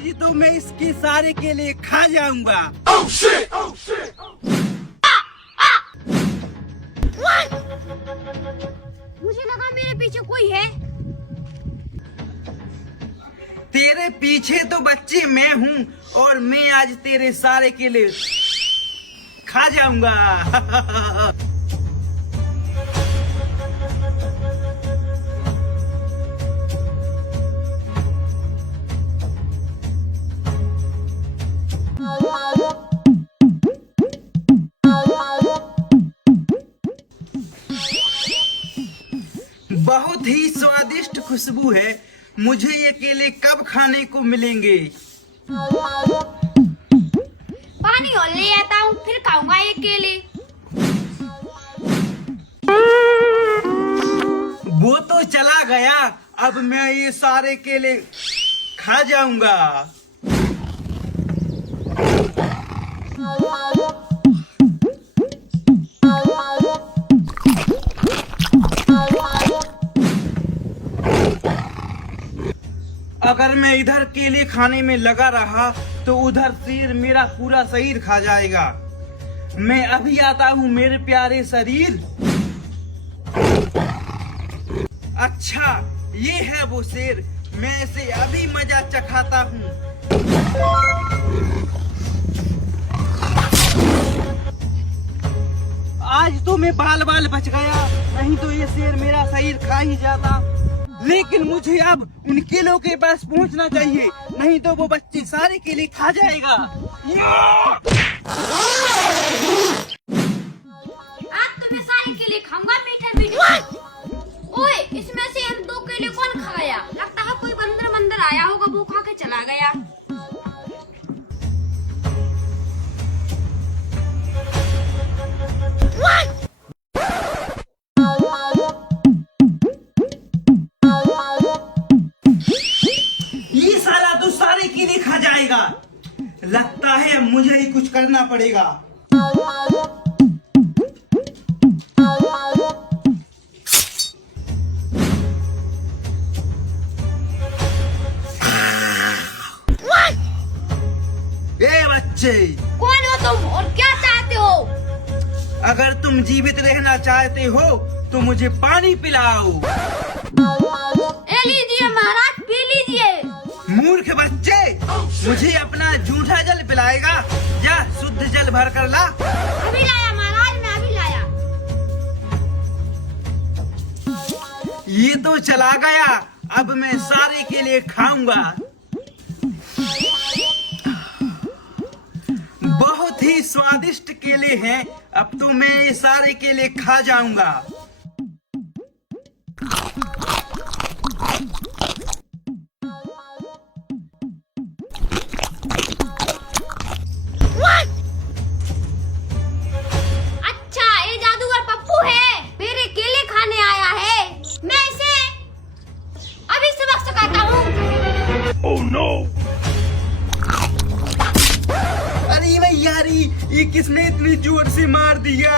आज तो मैं इसके सारे केले खा जाऊंगा। मुझे लगा मेरे पीछे कोई है। तेरे पीछे तो बच्चे मैं हूँ और मैं आज तेरे सारे केले खा जाऊंगा। बहुत ही स्वादिष्ट खुशबू है। मुझे ये केले कब खाने को मिलेंगे? पानी और ले आता हूँ, फिर खाऊंगा ये केले। वो तो चला गया, अब मैं ये सारे केले खा जाऊंगा। अगर मैं इधर केले खाने में लगा रहा तो उधर शेर मेरा पूरा शरीर खा जाएगा। मैं अभी आता हूँ मेरे प्यारे शरीर। अच्छा, ये है वो शेर, मैं इसे अभी मजा चखाता हूँ। आज तो मैं बाल बाल बच गया, नहीं तो ये शेर मेरा शरीर खा ही जाता। लेकिन मुझे अब उन केलों के पास पहुंचना चाहिए, नहीं तो वो बच्चे सारे केले खा जाएगा। आज तो मैं सारे केले खाऊंगा, मीठे मीठे। ओए, इसमें से इन 2 केले कौन खा गया? लगता है कोई बंदर आया होगा, वो खा के चला गया। ये साला तो सारे केले खा जाएगा। लगता है मुझे ही कुछ करना पड़ेगा। ए बच्चे, कौन हो तुम और क्या चाहते हो? अगर तुम जीवित रहना चाहते हो तो मुझे पानी पिलाओ। ए लीजिए महाराज, पी लीजिए। मूर्ख बच्चे, मुझे अपना जूठा जल पिलाएगा? जा शुद्ध जल भर कर ला। अभी लाया महाराज, मैं अभी लाया। ये तो चला गया, अब मैं सारे केले खाऊंगा। बहुत ही स्वादिष्ट केले हैं, अब तो मैं ये सारे केले खा जाऊंगा। अच्छा, ये जादूगर पप्पू है, मेरे केले खाने आया है। मैं इसे अभी सबक सिखाता हूँ। Oh no! अरे भैयारी, ये किसने इतनी जोर से मार दिया?